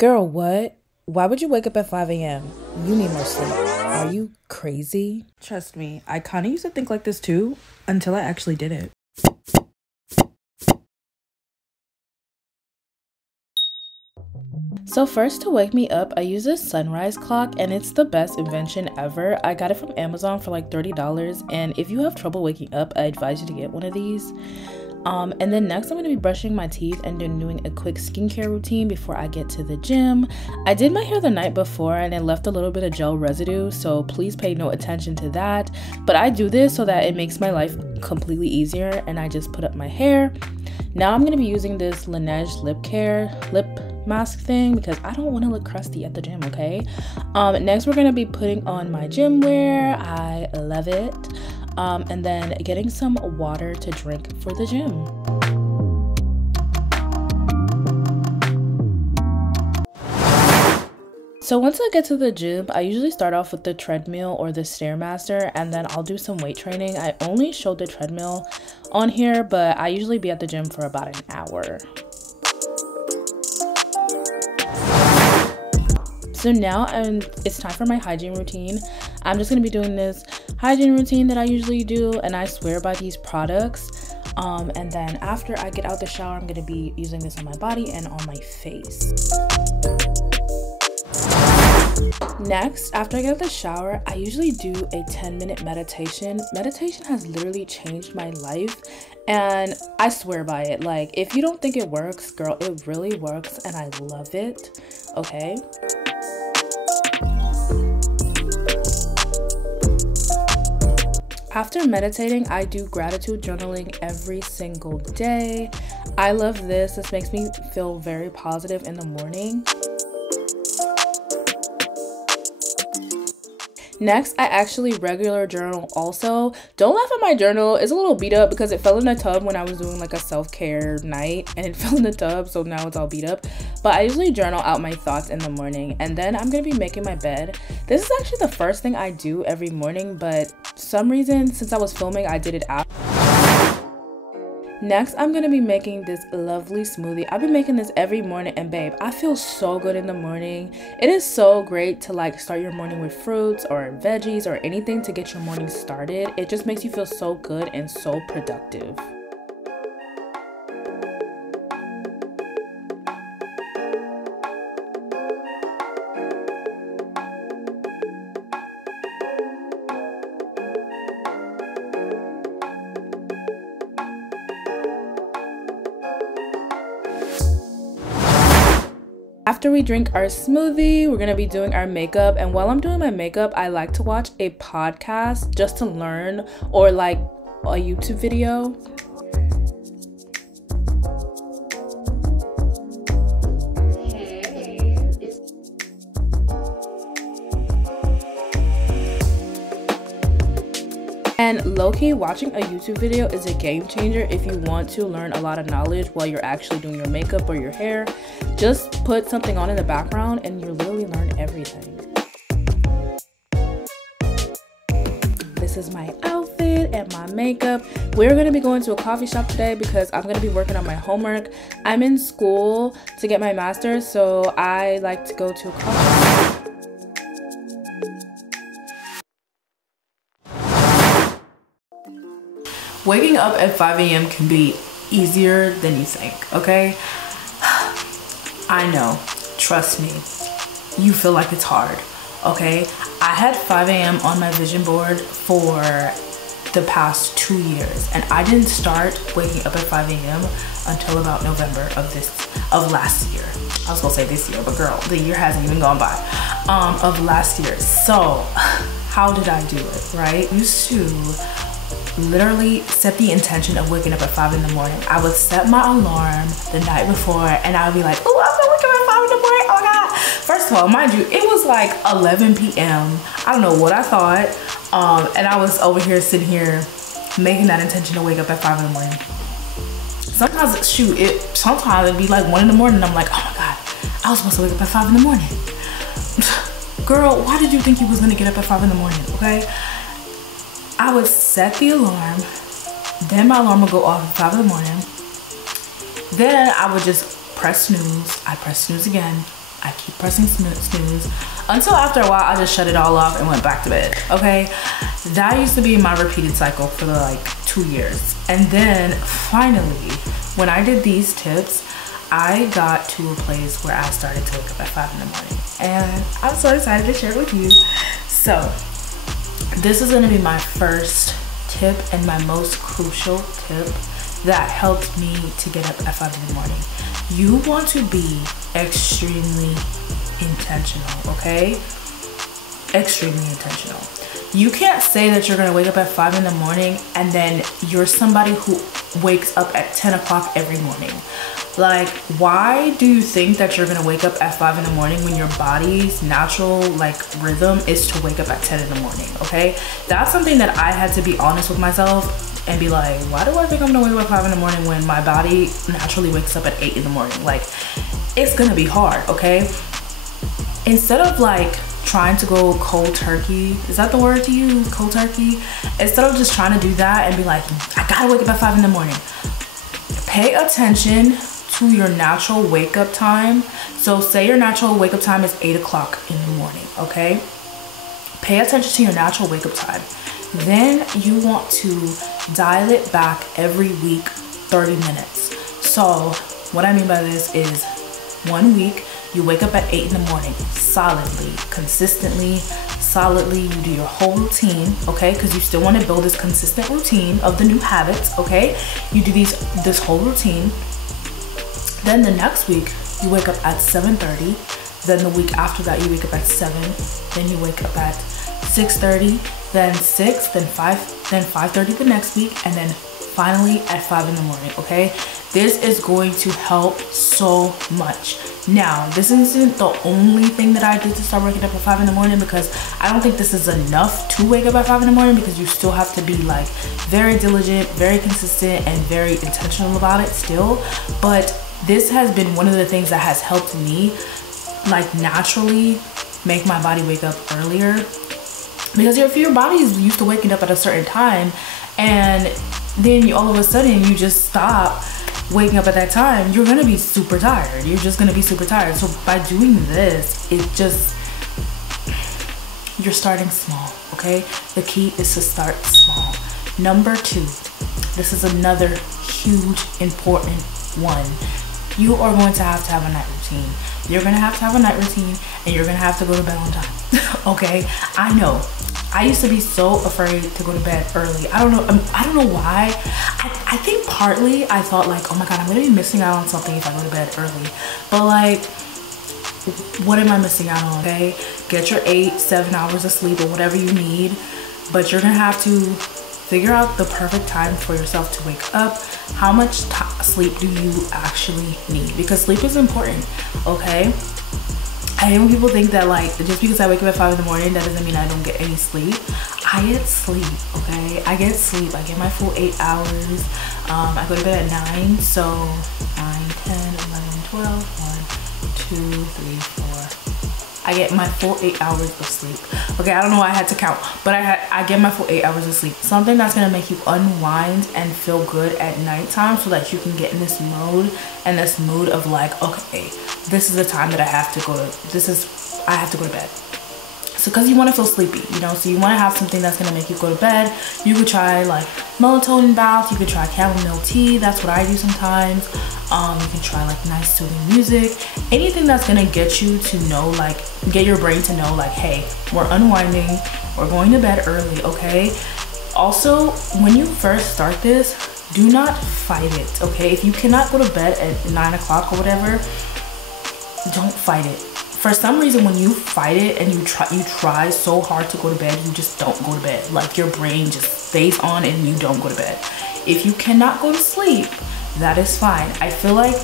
Girl, what? Why would you wake up at 5 a.m.? You need more sleep. Are you crazy? Trust me, I kind of used to think like this too until I actually did it. So first, to wake me up, I use this sunrise clock, and it's the best invention ever. I got it from Amazon for like $30, and if you have trouble waking up, I advise you to get one of these. And then next I'm going to be brushing my teeth and then doing a quick skincare routine before I get to the gym. I did my hair the night before and it left a little bit of gel residue, so please pay no attention to that. But I do this so that it makes my life completely easier, and I just put up my hair. Now I'm going to be using this Laneige lip mask thing because I don't want to look crusty at the gym, okay? Next we're going to be putting on my gym wear. I love it. And then getting some water to drink for the gym. So once I get to the gym, I usually start off with the treadmill or the Stairmaster, and then I'll do some weight training. I only showed the treadmill on here, but I usually be at the gym for about an hour. So now it's time for my hygiene routine. I'm just gonna be doing this hygiene routine that I usually do, and I swear by these products. And then after I get out the shower, I'm gonna be using this on my body and on my face. Next, after I get out the shower, I usually do a 10-minute meditation. Meditation has literally changed my life, and I swear by it. Like, if you don't think it works, girl, it really works, and I love it, okay? After meditating, I do gratitude journaling every single day. I love this. This makes me feel very positive in the morning. Next, I actually regular journal also. Don't laugh at my journal. It's a little beat up because it fell in the tub when I was doing like a self-care night, and it fell in the tub, so now it's all beat up. But I usually journal out my thoughts in the morning, and then I'm gonna be making my bed. This is actually the first thing I do every morning, but some reason, since I was filming, I did it after. Next, I'm gonna be making this lovely smoothie. I've been making this every morning, and babe, I feel so good in the morning. It is so great to like start your morning with fruits or veggies or anything to get your morning started. It just makes you feel so good and so productive. After we drink our smoothie, we're gonna be doing our makeup, and while I'm doing my makeup, I like to watch a podcast just to learn, or like a YouTube video. And low-key, watching a YouTube video is a game changer if you want to learn a lot of knowledge while you're actually doing your makeup or your hair. Just put something on in the background and you literally learn everything. This is my outfit and my makeup. We're gonna be going to a coffee shop today because I'm gonna be working on my homework. I'm in school to get my master's, so I like to go to a coffee shop. Waking up at 5 a.m. can be easier than you think, okay? I know, trust me, you feel like it's hard, okay? I had 5 a.m. on my vision board for the past 2 years, and I didn't start waking up at 5 a.m. until about November of last year. I was gonna say this year, but girl, the year hasn't even gone by, of last year. So how did I do it, right? I used to literally set the intention of waking up at 5 in the morning. I would set my alarm the night before, and I would be like, oh, I'm gonna wake up at 5 in the morning, oh my God. First of all, mind you, it was like 11 p.m. I don't know what I thought, and I was over here sitting here making that intention to wake up at 5 in the morning. Sometimes, sometimes it'd be like 1 in the morning, and I'm like, oh my God, I was supposed to wake up at 5 in the morning. Girl, why did you think you was gonna get up at 5 in the morning, okay? I would set the alarm, then my alarm would go off at 5 in the morning. Then I would just press snooze. I press snooze again. I keep pressing snooze until after a while I just shut it all off and went back to bed. Okay, that used to be my repeated cycle for like 2 years. And then finally, when I did these tips, I got to a place where I started to wake up at 5 in the morning, and I'm so excited to share it with you. So this is going to be my first tip and my most crucial tip that helped me to get up at 5 in the morning. You want to be extremely intentional, okay? Extremely intentional. You can't say that you're gonna wake up at 5 in the morning and then you're somebody who wakes up at 10 o'clock every morning. Like, why do you think that you're gonna wake up at 5 in the morning when your body's natural like rhythm is to wake up at 10 in the morning, okay? That's something that I had to be honest with myself and be like, why do I think I'm gonna wake up at 5 in the morning when my body naturally wakes up at 8 in the morning? Like, it's gonna be hard, okay? Instead of like trying to go cold turkey, is that the word to use, cold turkey? Instead of just trying to do that and be like, I gotta wake up at 5 in the morning, pay attention to your natural wake up time. So say your natural wake up time is 8 o'clock in the morning, okay? Pay attention to your natural wake up time. Then you want to dial it back every week 30 minutes. So what I mean by this is 1 week, you wake up at 8 in the morning, solidly, consistently, solidly. You do your whole routine, okay? Because you still want to build this consistent routine of the new habits, okay? You do this whole routine. Then the next week, you wake up at 7:30. Then the week after that, you wake up at 7. Then you wake up at 6:30. Then 6. Then 5. Then 5:30 the next week. And then finally at 5 in the morning, okay? This is going to help so much. Now, this isn't the only thing that I did to start waking up at 5 in the morning, because I don't think this is enough to wake up at 5 in the morning, because you still have to be like very diligent, very consistent, and very intentional about it still. But this has been one of the things that has helped me like naturally make my body wake up earlier. Because if your body is used to waking up at a certain time and then all of a sudden you just stop waking up at that time, you're gonna be super tired. You're just gonna be super tired. So by doing this, you're starting small, okay? The key is to start small. Number 2, this is another huge, important one. You are going to have a night routine. You're gonna have to have a night routine, and you're gonna have to go to bed on time, okay? I know. I used to be so afraid to go to bed early. I don't know why. I think partly I thought like, oh my God, I'm gonna be missing out on something if I go to bed early. But like, what am I missing out on, okay? Get your 8-7 hours of sleep or whatever you need, but you're gonna have to figure out the perfect time for yourself to wake up. How much sleep do you actually need? Because sleep is important, okay? I hate when people think that like, just because I wake up at 5 in the morning, that doesn't mean I don't get any sleep. I get sleep, okay? I get sleep. I get my full 8 hours. I go to bed at 9, so 9, 10, 11, 12, 1, 2, 3, 4. I get my full 8 hours of sleep. Okay, I don't know why I had to count, but I get my full 8 hours of sleep. Something that's gonna make you unwind and feel good at nighttime, so that you can get in this mode and this mood of like, okay, this is the time that I have to go to bed. So because you want to feel sleepy, you know, so you want to have something that's going to make you go to bed. You could try like melatonin bath, you could try chamomile tea, that's what I do sometimes. You can try like nice soothing music, anything that's going to get you to know, like get your brain to know like, hey, we're unwinding, we're going to bed early, okay? Also, when you first start this, do not fight it, okay? If you cannot go to bed at 9 o'clock or whatever, don't fight it. For some reason, when you fight it and you try so hard to go to bed, you just don't go to bed. Like your brain just stays on and you don't go to bed. If you cannot go to sleep, that is fine. I feel like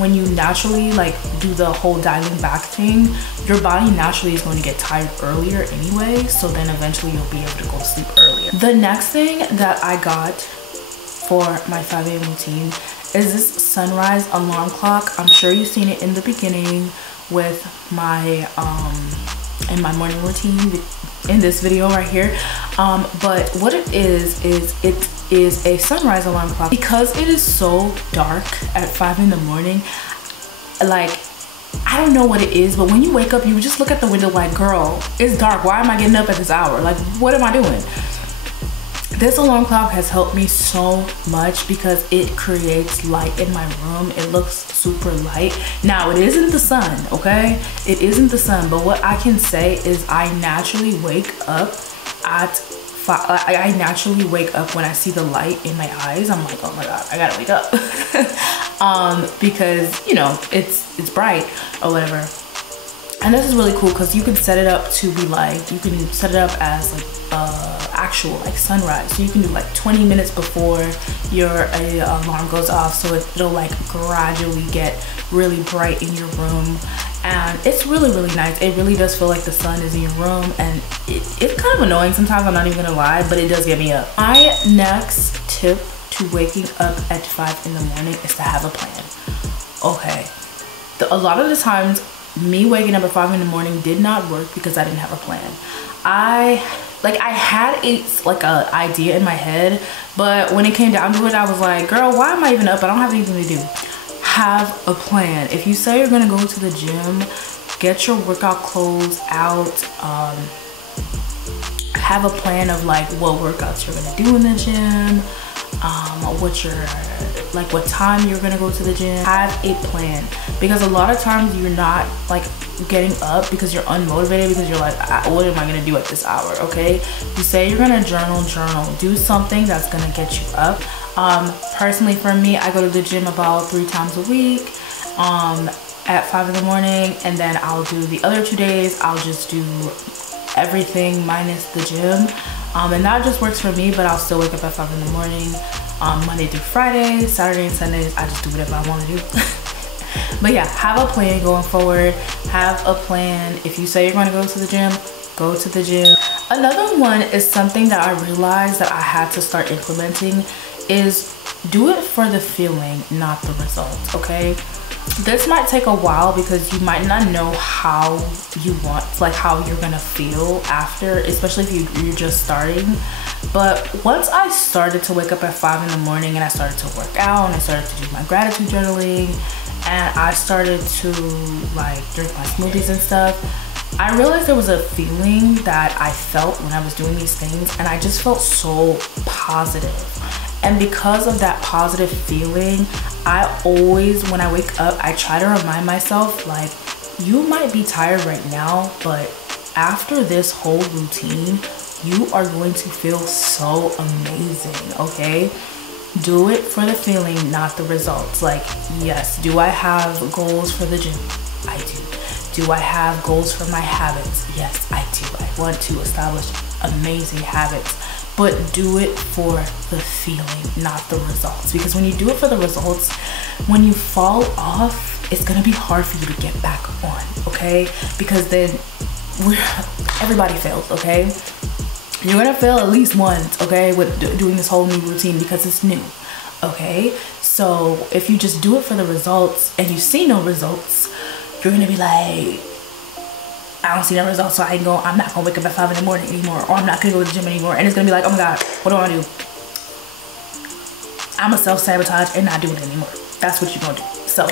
when you naturally like do the whole dialing back thing, your body naturally is going to get tired earlier anyway. So then eventually you'll be able to go to sleep earlier. The next thing that I got for my 5 a.m. routine is this sunrise alarm clock. I'm sure you've seen it in the beginning with my in my morning routine in this video right here, but what it is a sunrise alarm clock. Because it is so dark at 5 in the morning, like I don't know what it is, but when you wake up, you just look at the window like, girl, it's dark. Why am I getting up at this hour? Like, what am I doing? This alarm clock has helped me so much because it creates light in my room. It looks super light. Now, it isn't the sun, okay? It isn't the sun, but what I can say is I naturally wake up I naturally wake up when I see the light in my eyes. I'm like, oh my God, I gotta wake up. Because, you know, it's bright or whatever. And this is really cool because you can set it up to be like, you can set it up as like actual like sunrise. So you can do like 20 minutes before your alarm goes off, so it'll like gradually get really bright in your room. And it's really, really nice. It really does feel like the sun is in your room, and it's kind of annoying sometimes, I'm not even gonna lie, but it does get me up. My next tip to waking up at 5 in the morning is to have a plan. Okay, a lot of the times me waking up at 5 in the morning did not work because I didn't have a plan. I had a idea in my head, but when it came down to it, I was like, girl, why am I even up? I don't have anything to do. Have a plan. If you say you're gonna go to the gym, get your workout clothes out. Have a plan of like what workouts you're gonna do in the gym, what time you're gonna go to the gym. Have a plan, because a lot of times you're not like getting up because you're unmotivated, because you're like, what am I gonna do at this hour? Okay, you say you're gonna journal, do something that's gonna get you up. Personally for me, I go to the gym about 3 times a week at 5 in the morning, and then I'll do the other 2 days, I'll just do everything minus the gym. And that just works for me, but I'll still wake up at 5 in the morning, Monday through Friday. Saturday and Sundays, I just do whatever I want to do. But yeah, have a plan going forward. Have a plan. If you say you're going to go to the gym, go to the gym. Another one is something that I realized that I had to start implementing is do it for the feeling, not the results, okay? This might take a while because you might not know how you want, like how you're gonna feel after, especially if you're just starting. But once I started to wake up at 5 in the morning and I started to work out and I started to do my gratitude journaling and I started to like drink my smoothies and stuff, I realized there was a feeling that I felt when I was doing these things, and I just felt so positive. And because of that positive feeling, I always, when I wake up, I try to remind myself, like, you might be tired right now, but after this whole routine, you are going to feel so amazing, okay? Do it for the feeling, not the results. Like, yes, do I have goals for the gym? I do. Do I have goals for my habits? Yes, I do. I want to establish amazing habits. But do it for the feeling, not the results. Because when you do it for the results, when you fall off, it's gonna be hard for you to get back on, okay? Because then everybody fails, okay? You're gonna fail at least once, okay, with doing this whole new routine because it's new, okay? So if you just do it for the results and you see no results, you're gonna be like, I don't see no results, so I'm not gonna wake up at 5 in the morning anymore, or I'm not gonna go to the gym anymore. And it's gonna be like, oh my God, what do I do? I'm gonna self-sabotage and not do it anymore. That's what you're gonna do. So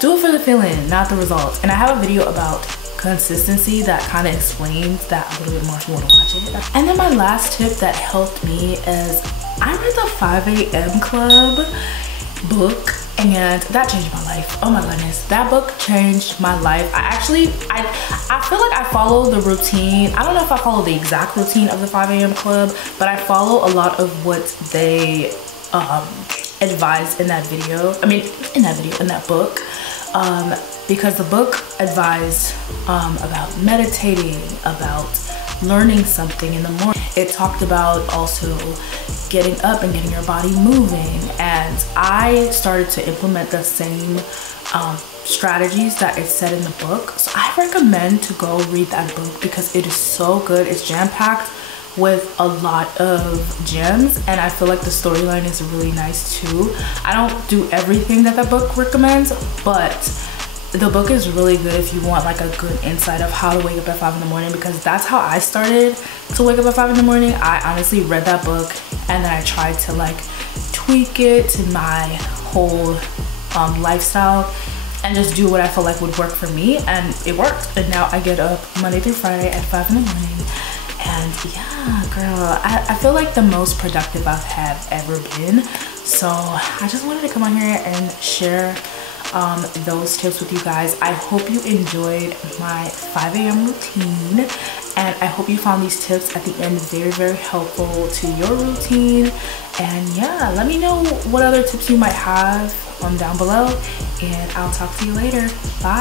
do it for the feeling, not the results. And I have a video about consistency that kind of explains that a little bit more if you want to watch it. And then my last tip that helped me is I read the 5 a.m. Club book, and that changed my life. Oh my goodness, that book changed my life. I feel like I follow the routine. I don't know if I follow the exact routine of the 5 a.m. Club, but I follow a lot of what they advised in that video. I mean, in that book. Because the book advised about meditating, about learning something in the morning. It talked about also getting up and getting your body moving, and I started to implement the same strategies that it said in the book. So I recommend to go read that book because it is so good. It's jam-packed with a lot of gems, and I feel like the storyline is really nice too. I don't do everything that the book recommends, but the book is really good if you want like a good insight of how to wake up at 5 in the morning, because that's how I started to wake up at 5 in the morning. I honestly read that book and then I tried to like tweak it to my whole lifestyle, and just do what I feel like would work for me, and it worked. And now I get up Monday through Friday at 5 in the morning, and yeah, girl, I feel like the most productive I have ever been. So I just wanted to come on here and share those tips with you guys. I hope you enjoyed my 5 a.m. routine, and I hope you found these tips at the end very helpful to your routine. And yeah, let me know what other tips you might have down below, and I'll talk to you later. Bye.